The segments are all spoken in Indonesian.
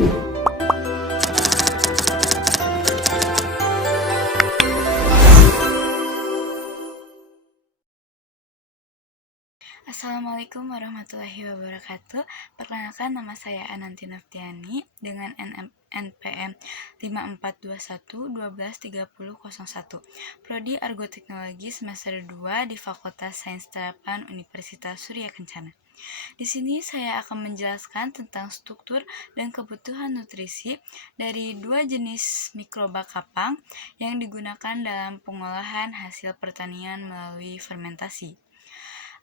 Assalamualaikum warahmatullahi wabarakatuh. Perkenalkan, nama saya Ananti Naftiani dengan NPM 5421123001. Prodi Argoteknologi semester 2 di Fakultas Sains Terapan Universitas Surya Kencana. Di sini saya akan menjelaskan tentang struktur dan kebutuhan nutrisi dari dua jenis mikroba kapang yang digunakan dalam pengolahan hasil pertanian melalui fermentasi.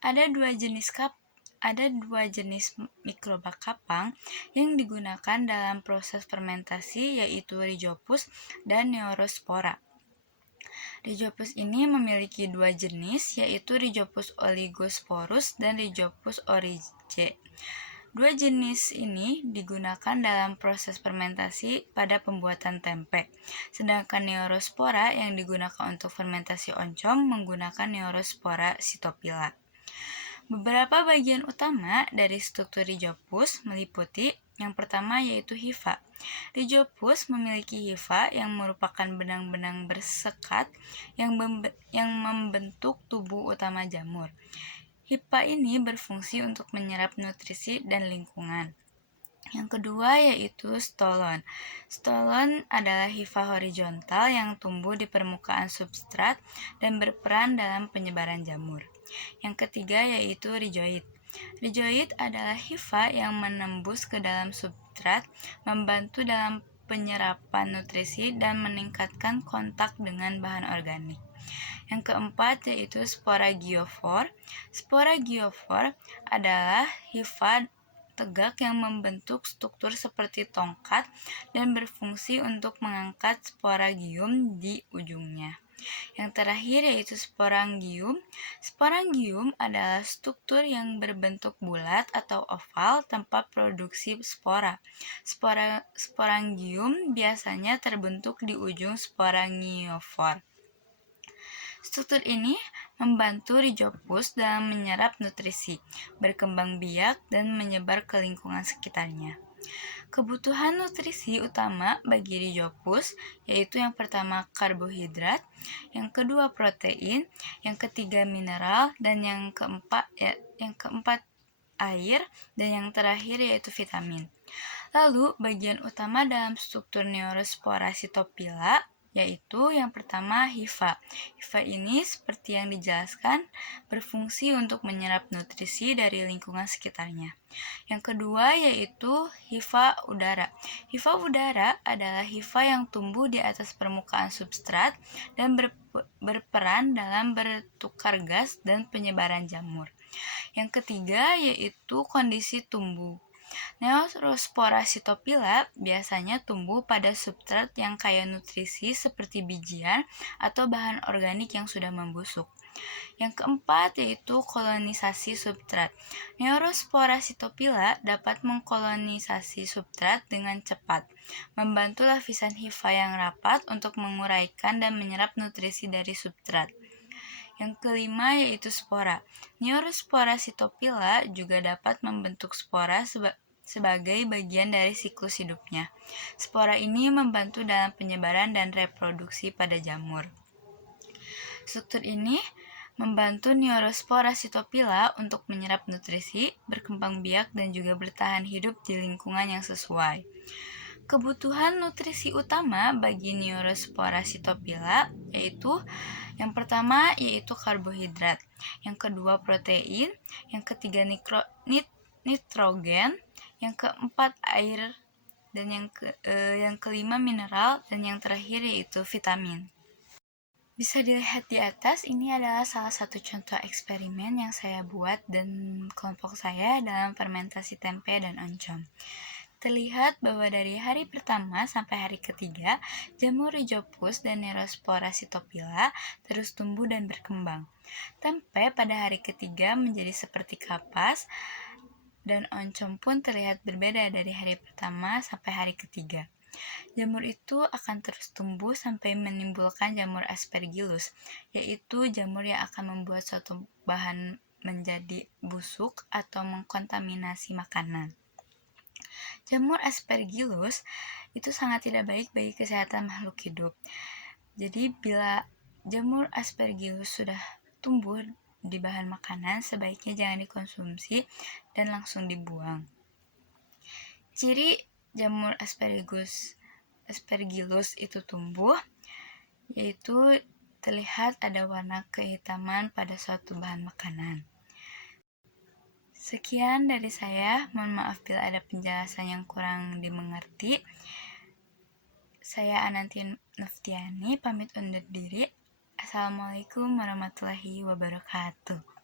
Ada dua jenis mikroba kapang yang digunakan dalam proses fermentasi, yaitu Rhizopus dan Neospora. Rhizopus ini memiliki dua jenis, yaitu Rhizopus oligosporus dan Rhizopus oryzae. Dua jenis ini digunakan dalam proses fermentasi pada pembuatan tempe. Sedangkan Neospora yang digunakan untuk fermentasi oncom menggunakan Neospora sitophylla. Beberapa bagian utama dari struktur Rhizopus meliputi yang pertama yaitu hifa. Rhizopus memiliki hifa yang merupakan benang-benang bersekat yang membentuk tubuh utama jamur. Hifa ini berfungsi untuk menyerap nutrisi dan lingkungan. Yang kedua yaitu stolon. Stolon adalah hifa horizontal yang tumbuh di permukaan substrat dan berperan dalam penyebaran jamur. Yang ketiga yaitu rhizoid. Rhizoid adalah hifa yang menembus ke dalam substrat, membantu dalam penyerapan nutrisi dan meningkatkan kontak dengan bahan organik. Yang keempat yaitu sporagiofor. Sporagiofor adalah hifa tegak yang membentuk struktur seperti tongkat dan berfungsi untuk mengangkat sporangium di ujungnya. Yang terakhir yaitu sporangium. Sporangium adalah struktur yang berbentuk bulat atau oval tempat produksi spora. Sporangium biasanya terbentuk di ujung sporangiofor. Struktur ini membantu Rhizopus dalam menyerap nutrisi, berkembang biak, dan menyebar ke lingkungan sekitarnya. Kebutuhan nutrisi utama bagi Rhizopus yaitu yang pertama karbohidrat, yang kedua protein, yang ketiga mineral, dan yang keempat air, dan yang terakhir yaitu vitamin. Lalu bagian utama dalam struktur Neospora sitophylla yaitu yang pertama hifa. Hifa ini seperti yang dijelaskan berfungsi untuk menyerap nutrisi dari lingkungan sekitarnya. Yang kedua yaitu hifa udara. Hifa udara adalah hifa yang tumbuh di atas permukaan substrat dan berperan dalam bertukar gas dan penyebaran jamur. Yang ketiga yaitu kondisi tumbuh. Neospora sitophylla biasanya tumbuh pada substrat yang kaya nutrisi seperti bijian atau bahan organik yang sudah membusuk. Yang keempat yaitu kolonisasi substrat. Neospora sitophylla dapat mengkolonisasi substrat dengan cepat, membantu lapisan hifa yang rapat untuk menguraikan dan menyerap nutrisi dari substrat. Yang kelima yaitu spora. Neospora sitophylla juga dapat membentuk spora sebagai bagian dari siklus hidupnya. Spora ini membantu dalam penyebaran dan reproduksi pada jamur. Struktur ini membantu Neospora sitophylla untuk menyerap nutrisi, berkembang biak, dan juga bertahan hidup di lingkungan yang sesuai. Kebutuhan nutrisi utama bagi Neospora sitophylla yaitu yang pertama yaitu karbohidrat, yang kedua protein, yang ketiga nitrogen, yang keempat air, dan yang kelima mineral, dan yang terakhir yaitu vitamin. Bisa dilihat di atas, ini adalah salah satu contoh eksperimen yang saya buat dan kelompok saya dalam fermentasi tempe dan oncom. Terlihat bahwa dari hari pertama sampai hari ketiga, jamur Rhizopus dan Neospora sitophylla terus tumbuh dan berkembang. Tempe pada hari ketiga menjadi seperti kapas, dan oncom pun terlihat berbeda dari hari pertama sampai hari ketiga. Jamur itu akan terus tumbuh sampai menimbulkan jamur aspergillus, yaitu jamur yang akan membuat suatu bahan menjadi busuk atau mengkontaminasi makanan. Jamur aspergillus itu sangat tidak baik bagi kesehatan makhluk hidup. Jadi bila jamur aspergillus sudah tumbuh di bahan makanan, sebaiknya jangan dikonsumsi dan langsung dibuang. Ciri jamur aspergillus itu tumbuh yaitu terlihat ada warna kehitaman pada suatu bahan makanan. Sekian dari saya, mohon maaf bila ada penjelasan yang kurang dimengerti. Saya Ananti Noftiani, pamit undur diri. Assalamualaikum warahmatullahi wabarakatuh.